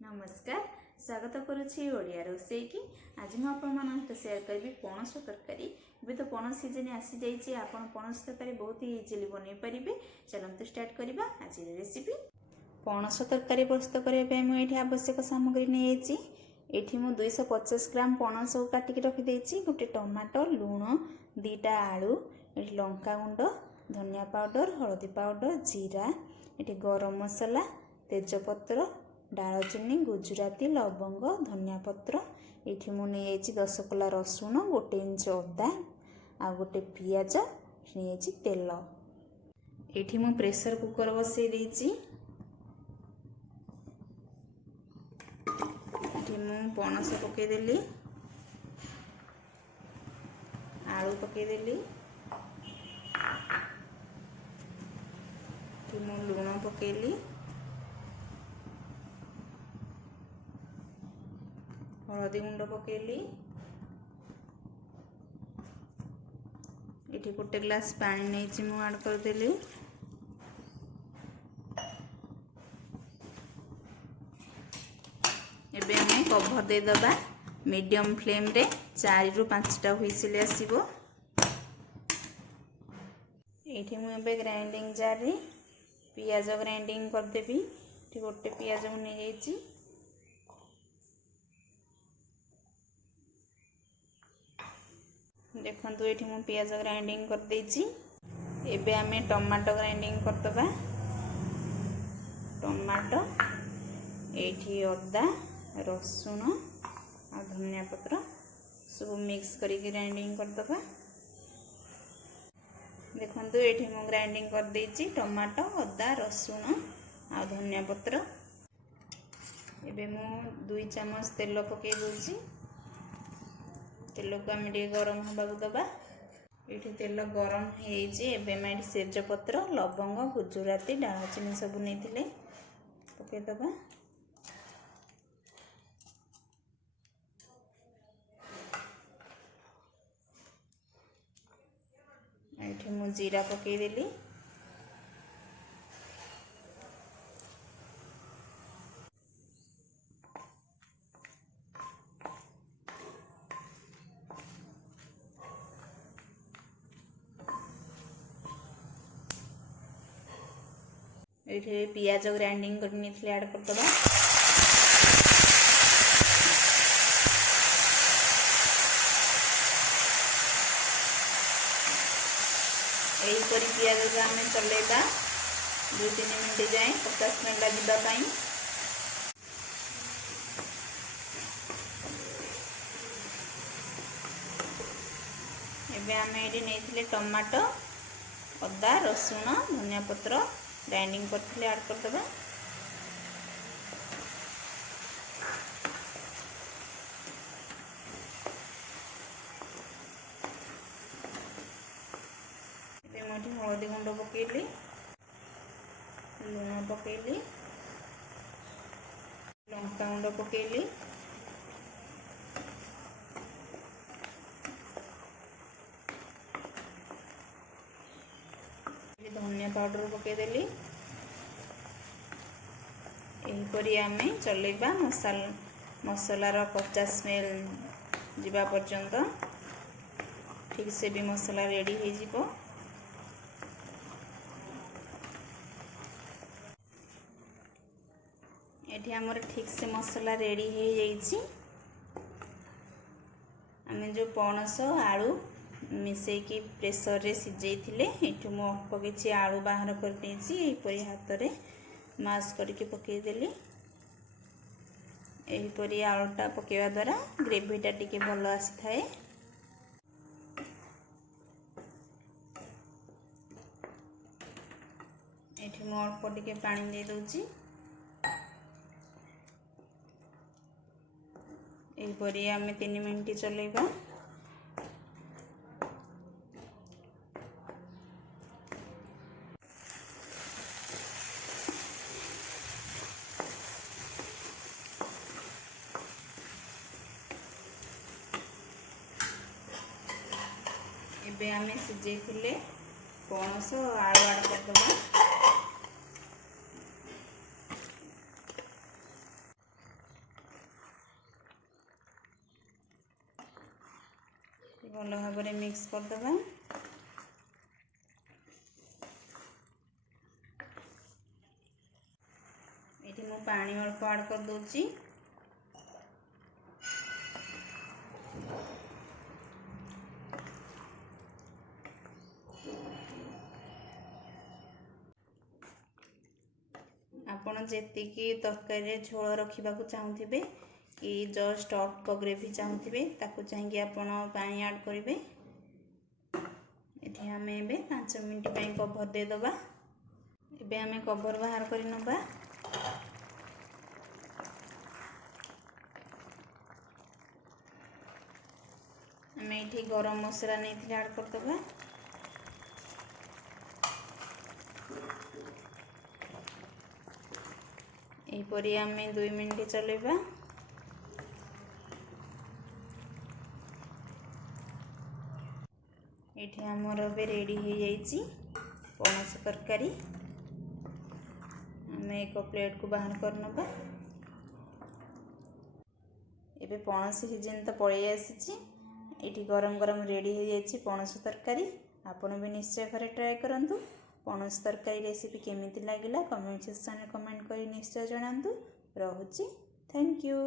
नमस्कार स्वागत करुच्ची ओडिया रोसई की आज मैं आप सेयार करी पणस तरकारी। ଏବେ तो पणस सीजन आसी जाइए, आपण पणस तरकारी बहुत ही इजिली बन पारे। चलते स्टार्ट करवा आज रेसिपी। पणस तरकारी प्रस्तुत करने मुझे आवश्यक सामग्री नहीं ये मुझे 250 ग्राम पणस को काटिक रखिदे, गोटे टमाटो, लुण, 2टा आलू, ये लंका गुंड, धनिया पाउडर, हलदी पाउडर, जीरा, ये गरम मसला, तेजपत्र, डालचीनी, गुजराती, लवंग, धनिया पत्र, ये मुझे 10 कोला रसुण, 1 इंच अदा आ गोटे पियाज नहीं तेल। ये मु प्रेशर कुकर बसई देती। मु पणस पकईदेली, आलू पकईदेली, मु लुण पकईली, हलदी गुंड पकईली, ये गोटे ग्लास पानी नहीं मु ऐड करदेली। एबे हमें कवर दे दबा मीडियम फ्लेम रे 4 ରୁ 5टा हुइसिल आसीबो। एठी मु एबे ग्राइंडिंग जार रे पियाज ग्राइंडिंग कर देबी। एठी गोटे पियाज मु नै जाईची। देखंतु एठी मु पियाज ग्राइंडिंग कर देची। एबे हमें टमाटो ग्राइंडिंग कर दबा। टमाटो, एठी अदा, रसुण आ धनिया पत्र सब मिक्स करी ग्राइंडिंग कर दबा। देखंतु एठी मु ग्राइंडिंग कर देची टमाटो, अदा, रसुण आ धनिया पत्र। एबे मु 2 चम्मच तेल पके दोची। तेल को आम गरम होगा दबा। ये तेल गरम हो तेजपत्र, लवंग, गुजराती, डालचीनी सब नहीं पकईदबा। ये मु जीरा पकईदेली। ये पियाज ग्राइंडिंग करनी ऐड कर दबा। यही परी पियाज को आम चलेगा 2-3 मिनट जाए 50 मिनट लगे। एबे आम ये नहीं टमाटो, अदा, रसुण, धनिया पत्र ग्राइंडिंग करथिले ऐड कर दबा। एबे मोठी हलदी गुंड पकेली, लुण पकेली, लंका गुंड पकेली, धनिया पाउडर पकईदेली। यहीपरी आम चलेबा मसलार कच्चा स्मेल जीवा पर्यंत ठीक से भी मसला रेडी हो जिवो। एठी हमर ठीक से मसला रेडी हो जाइछि। आम जो पणस आलू मिसेकी प्रेसर रे सिझे थिले एठू मो अल्प किछि आलू बाहर कर देछि। एपरी हाथ रे मास करके पकईदेली। यहीपरी आलूटा पकेवा द्वारा ग्रेवीटा टिके भल आसी थाए। एठी मो अल्प टिके पानी दे दोछि। यहीपरी आम 3 मिनिट चलेबा। एबे आम सिझे पणस आलू ऐड कर दबा। भल भाव में मिक्स करदे। ये मु पानी अल्प ऐड कर दूची। आपण जेतिकी तरकारी झोल रखा चाहूबे कि जस्ट अल्प ग्रेवी चाहूबे ताकू चाहिए आपण पानी ऐड करेंगे। ये आम ए 5 मिनट कवर देदबा। एबे आम कवर बाहर कर नबा। आम ये गरम मसला नहीं ऐड करदबा। यहपरी आम 2 मिनट चलेबा। ये आमर भी रेडी हो जाइए पणस तरकारी। आम एक प्लेट को बाहर कर नबा। एबे पणस सीजन तो पड़े आसी। ये गरम गरम रेडी हो जाइए पणस तरकारी। आपण भी निश्चय घरे ट्राए करंतु। पणस तरकारी रेसिपी केमिति लागिला कमेंट सेक्शन में कमेंट कर निश्चय जणांतु। रहुची। Thank you.